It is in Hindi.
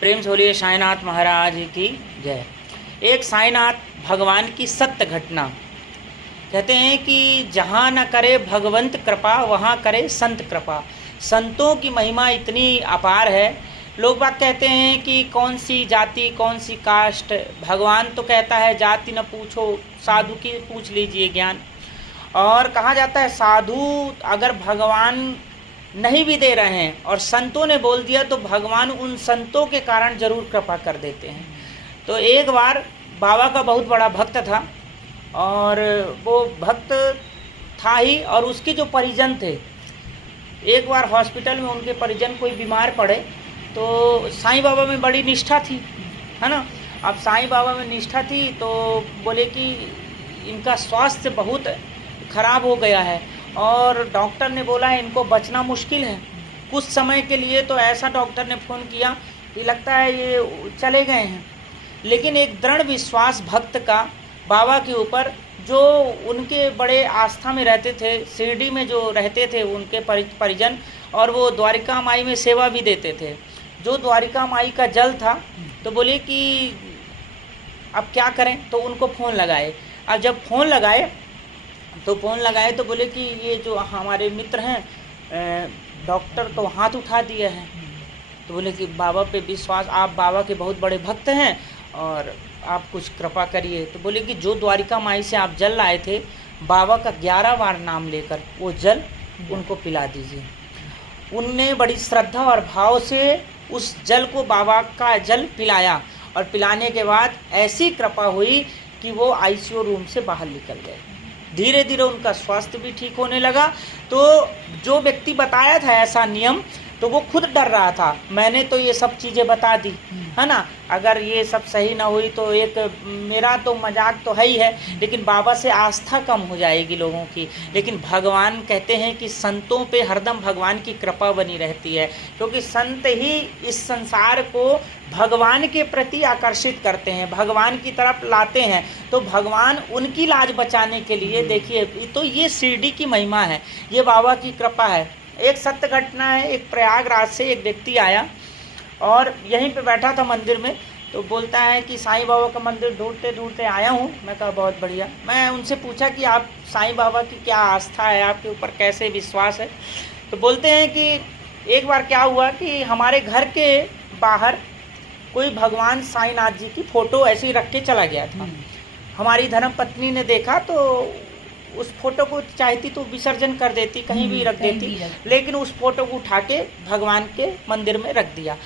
प्रेम से बोलिए साईनाथ महाराज की जय। एक साईनाथ भगवान की सत्य घटना कहते हैं कि जहाँ न करे भगवंत कृपा वहाँ करे संत कृपा। संतों की महिमा इतनी अपार है। लोग बात कहते हैं कि कौन सी जाति कौन सी कास्ट, भगवान तो कहता है जाति न पूछो साधु की पूछ लीजिए ज्ञान। और कहा जाता है साधु अगर भगवान नहीं भी दे रहे हैं और संतों ने बोल दिया तो भगवान उन संतों के कारण जरूर कृपा कर देते हैं। तो एक बार बाबा का बहुत बड़ा भक्त था और वो भक्त था ही और उसके जो परिजन थे, एक बार हॉस्पिटल में उनके परिजन कोई बीमार पड़े तो साईं बाबा में बड़ी निष्ठा थी, है ना। अब साईं बाबा में निष्ठा थी तो बोले कि इनका स्वास्थ्य बहुत खराब हो गया है और डॉक्टर ने बोला है इनको बचना मुश्किल है। कुछ समय के लिए तो ऐसा डॉक्टर ने फ़ोन किया कि लगता है ये चले गए हैं, लेकिन एक दृढ़ विश्वास भक्त का बाबा के ऊपर, जो उनके बड़े आस्था में रहते थे, शिरडी में जो रहते थे उनके परिजन, और वो द्वारिका माई में सेवा भी देते थे। जो द्वारिका माई का जल था तो बोले कि अब क्या करें, तो उनको फ़ोन लगाए। अब जब फ़ोन लगाए तो बोले कि ये जो हमारे मित्र हैं डॉक्टर तो हाथ उठा दिए हैं। तो बोले कि बाबा पे विश्वास, आप बाबा के बहुत बड़े भक्त हैं और आप कुछ कृपा करिए। तो बोले कि जो द्वारिका माई से आप जल लाए थे बाबा का 11 बार नाम लेकर वो जल उनको पिला दीजिए। उनने बड़ी श्रद्धा और भाव से उस जल को, बाबा का जल पिलाया और पिलाने के बाद ऐसी कृपा हुई कि वो आईसीयू रूम से बाहर निकल गए। धीरे धीरे उनका स्वास्थ्य भी ठीक होने लगा। तो जो व्यक्ति बताया था ऐसा नियम तो वो खुद डर रहा था, मैंने तो ये सब चीज़ें बता दी, है ना, अगर ये सब सही ना हुई तो एक मेरा तो मजाक तो है ही है, लेकिन बाबा से आस्था कम हो जाएगी लोगों की। लेकिन भगवान कहते हैं कि संतों पे हरदम भगवान की कृपा बनी रहती है, क्योंकि संत ही इस संसार को भगवान के प्रति आकर्षित करते हैं, भगवान की तरफ लाते हैं। तो भगवान उनकी लाज बचाने के लिए, देखिए तो ये शिरडी की महिमा है, ये बाबा की कृपा है। एक सत्य घटना है, एक प्रयागराज से एक व्यक्ति आया और यहीं पे बैठा था मंदिर में, तो बोलता है कि साईं बाबा का मंदिर ढूंढते ढूंढते आया हूँ। मैं कहा बहुत बढ़िया। मैं उनसे पूछा कि आप साईं बाबा की क्या आस्था है, आपके ऊपर कैसे विश्वास है। तो बोलते हैं कि एक बार क्या हुआ कि हमारे घर के बाहर कोई भगवान साईनाथ जी की फ़ोटो ऐसे ही रख के चला गया था। हमारी धर्मपत्नी ने देखा तो उस फोटो को चाहती तो विसर्जन कर देती, कहीं भी रख देती, लेकिन उस फोटो को उठा के भगवान के मंदिर में रख दिया।